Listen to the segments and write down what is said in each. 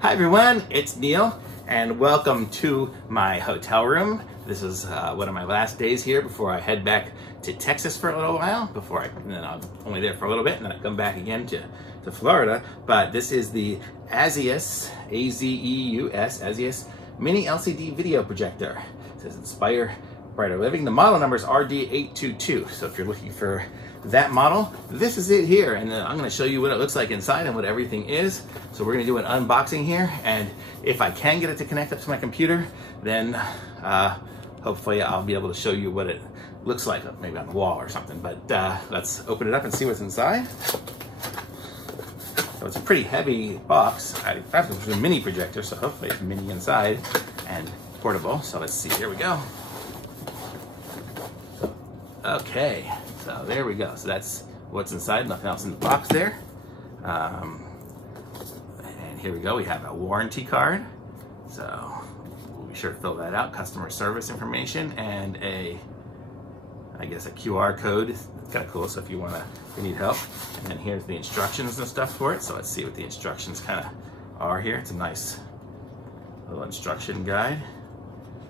Hi everyone, it's Neil and welcome to my hotel room. This is one of my last days here before I head back to Texas for a little while, and then I'm only there for a little bit and then I come back again to Florida. But this is the AZEUS, A-Z-E-U-S, AZEUS mini LCD video projector. It says Inspire Brighter Living. The model number is RD822. So if you're looking for that model, this is it here, and I'm going to show you what it looks like inside and what everything is. So we're going to do an unboxing here, and if I can get it to connect up to my computer, then hopefully I'll be able to show you what it looks like, maybe on the wall or something. But let's open it up and see what's inside. So it's a pretty heavy box. I thought it was a mini projector, so hopefully it's mini inside and portable. So let's see, here we go. Okay, so there we go. So that's what's inside, nothing else in the box there. And here we go, we have a warranty card. So we'll be sure to fill that out, customer service information, and I guess a QR code. It's kind of cool, so if you need help. And then here's the instructions and stuff for it. So let's see what the instructions kind of are here. It's a nice little instruction guide.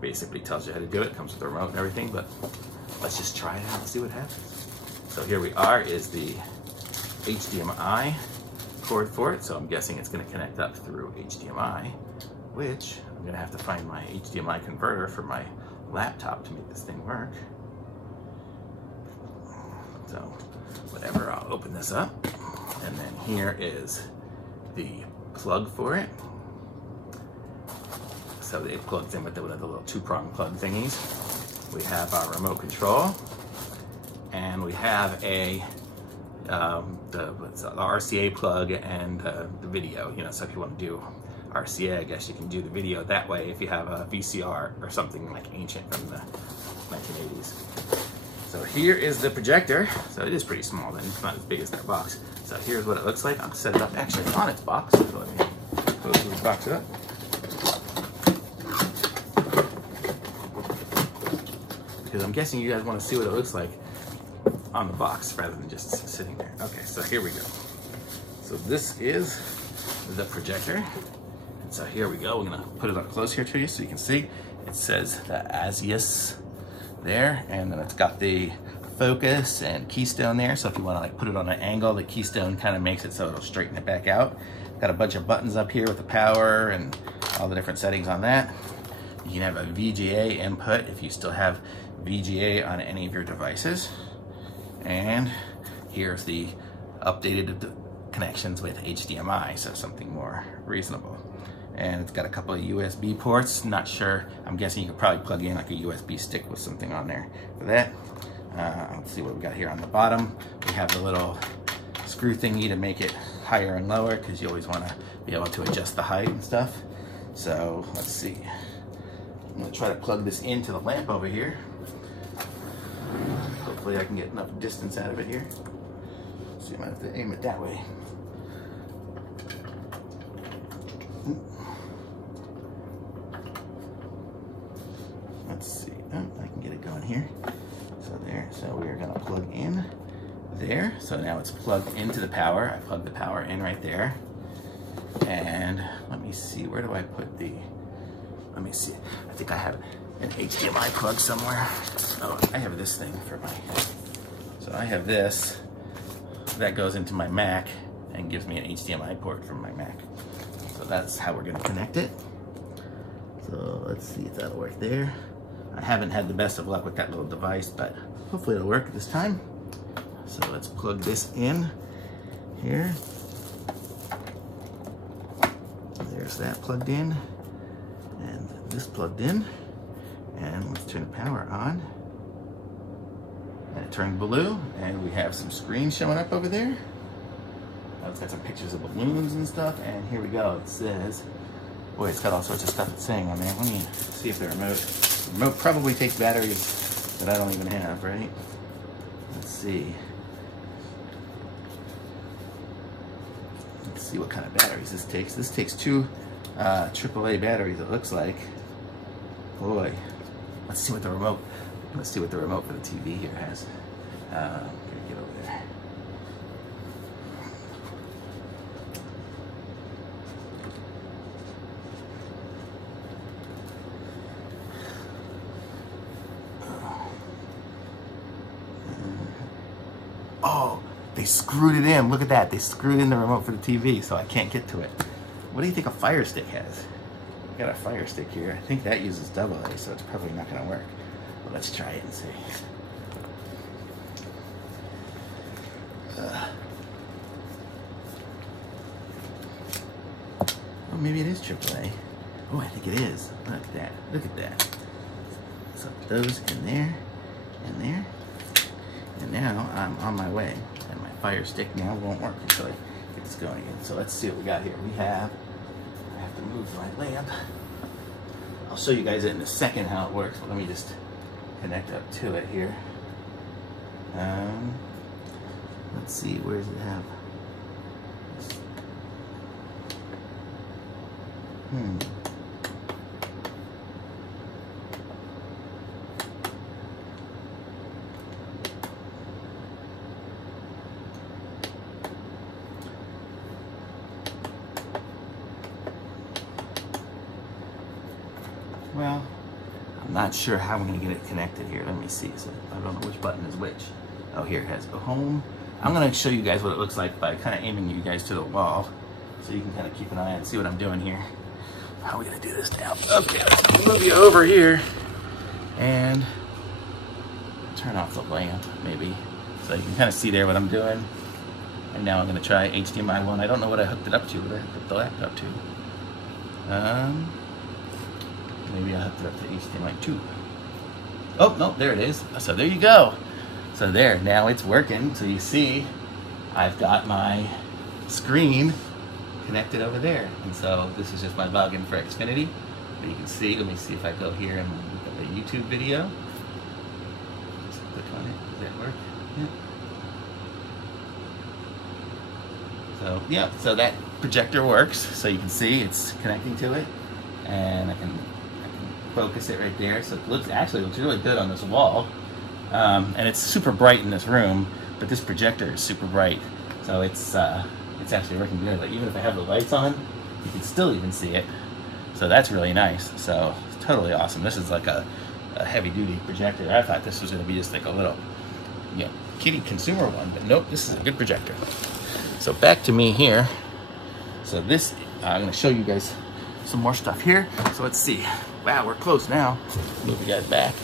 Basically tells you how to do it, comes with the remote and everything, but let's just try it out and see what happens. So here we are, is the HDMI cord for it. So I'm guessing it's going to connect up through HDMI, which I'm going to have to find my HDMI converter for my laptop to make this thing work. So whatever, I'll open this up. And then here is the plug for it. So it plugs in with the little two-prong plug thingies. We have our remote control, and we have the RCA plug and the video. You know, so if you want to do RCA, I guess you can do the video that way if you have a VCR or something like ancient from the 1980s. So here is the projector. So it is pretty small, then it's not as big as that box. So here's what it looks like. I'll set it up actually on its box. So let me close the box up. Because I'm guessing you guys want to see what it looks like on the box rather than just sitting there. Okay, so here we go. So this is the projector. And so here we go. We're gonna put it up close here to you so you can see. It says the AZEUS there, and then it's got the focus and keystone there. So if you want to like put it on an angle, the keystone kind of makes it so it'll straighten it back out. Got a bunch of buttons up here with the power and all the different settings on that. You can have a VGA input if you still have VGA on any of your devices. And here's the updated connections with HDMI, so something more reasonable. And it's got a couple of USB ports. Not sure, I'm guessing you could probably plug in like a USB stick with something on there for that. Let's see what we got here on the bottom. We have the little screw thingy to make it higher and lower, because you always want to be able to adjust the height and stuff. So let's see. I'm going to try to plug this into the lamp over here. Hopefully I can get enough distance out of it here. See, I might have to aim it that way. Let's see. Oh, I can get it going here. So there. So we are going to plug in there. So now it's plugged into the power. I plugged the power in right there. And let me see. Where do I put the... Let me see. I think I have an HDMI plug somewhere. Oh, I have this thing for my... So I have this. That goes into my Mac and gives me an HDMI port from my Mac. So that's how we're going to connect it. So let's see if that'll work there. I haven't had the best of luck with that little device, but hopefully it'll work this time. So let's plug this in here. There's that plugged in. And this plugged in, and let's turn the power on. And it turned blue, and we have some screens showing up over there. It's got some pictures of balloons and stuff, and here we go. It says, boy, it's got all sorts of stuff it's saying on there. Let me see if the remote probably takes batteries that I don't even have, right? Let's see. Let's see what kind of batteries this takes. This takes two AAA batteries, it looks like. Boy, let's see what the remote for the TV here has. Gotta get over there. Oh, they screwed it in. Look at that. They screwed in the remote for the TV, so I can't get to it. What do you think a Fire Stick has? I got a Fire Stick here. I think that uses AA, so it's probably not going to work. But let's try it and see. Oh, maybe it is AAA. Oh, I think it is. Look at that. Look at that. So those in there, and there, and now I'm on my way. And my Fire Stick now won't work until I get this going in. So let's see what we got here. I have to move my lamp. I'll show you guys it in a second how it works, but let me just connect up to it here. Let's see, where does it have? Well, I'm not sure how I'm going to get it connected here. Let me see. So I don't know which button is which. Oh, here it has a home. I'm going to show you guys what it looks like by kind of aiming you guys to the wall, so you can kind of keep an eye and see what I'm doing here. How are we going to do this now? Okay, let's move you over here and turn off the lamp, maybe, so you can kind of see there what I'm doing. And now I'm going to try HDMI 1. I don't know what I hooked it up to. What did I hook the laptop to? Maybe I hooked it up to HDMI 2. Oh, no, there it is. So there you go. So there, now it's working. So you see, I've got my screen connected over there. And so this is just my login for Xfinity. But you can see, let me see if I go here and look at the YouTube video. Just click on it. Does that work? Yeah. So, yeah, so that projector works. So you can see it's connecting to it. And I can focus it right there. So it looks really good on this wall. And it's super bright in this room, but this projector is super bright. So it's actually working good. Like, even if I have the lights on, you can still even see it. So that's really nice. So it's totally awesome. This is like a heavy duty projector. I thought this was gonna be just like a little, you know, kitty consumer one, but nope, this is a good projector. So back to me here. So this, I'm gonna show you guys some more stuff here. So let's see. Wow, we're close now. Move you guys back.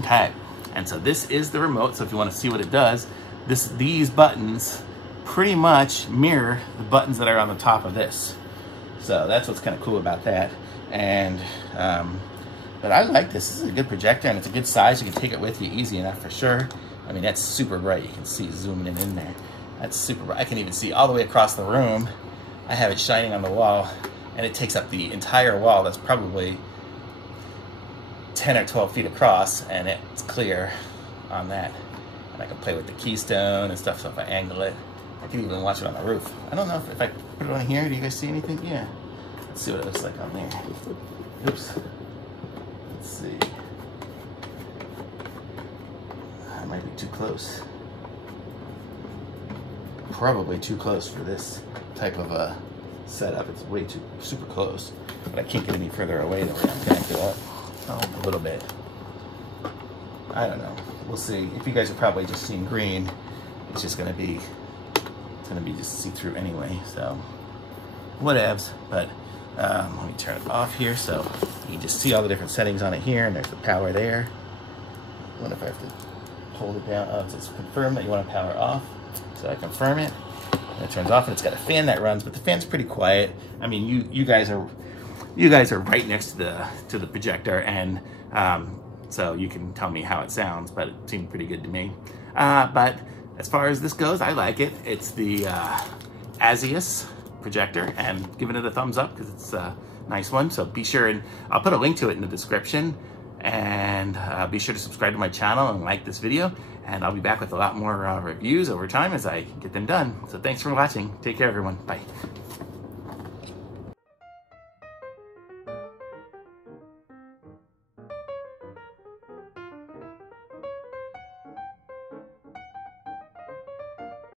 Okay, and so this is the remote. So if you want to see what it does, these buttons pretty much mirror the buttons that are on the top of this. So that's what's kind of cool about that. And but I like this. This is a good projector, and it's a good size. You can take it with you easy enough for sure. I mean, that's super bright. You can see zooming in there. That's super bright. I can even see all the way across the room. I have it shining on the wall, and it takes up the entire wall. That's probably 10 or 12 feet across, and it's clear on that. And I can play with the keystone and stuff, so if I angle it, I can even watch it on the roof. I don't know if I put it on here, do you guys see anything? Yeah. Let's see what it looks like on there. Oops. Let's see. I might be too close. Probably too close for this type of a setup. It's way too super close, but I can't get any further away the way I'm connected up. Oh, a little bit. I don't know. We'll see. If you guys are probably just seeing green, it's just gonna be just see-through anyway. So whatevs. But let me turn it off here so you can just see all the different settings on it here, and there's the power there. What if I have to hold it down? Oh, it says confirm that you want to power off. So I confirm it, and it turns off, and it's got a fan that runs, but the fan's pretty quiet. I mean, you guys are right next to the projector, and so you can tell me how it sounds, but it seemed pretty good to me. But as far as this goes, I like it. It's the AZEUS projector, and giving it a thumbs up because it's a nice one. So be sure, and I'll put a link to it in the description, and be sure to subscribe to my channel and like this video, and I'll be back with a lot more reviews over time as I get them done. So thanks for watching. Take care, everyone. Bye.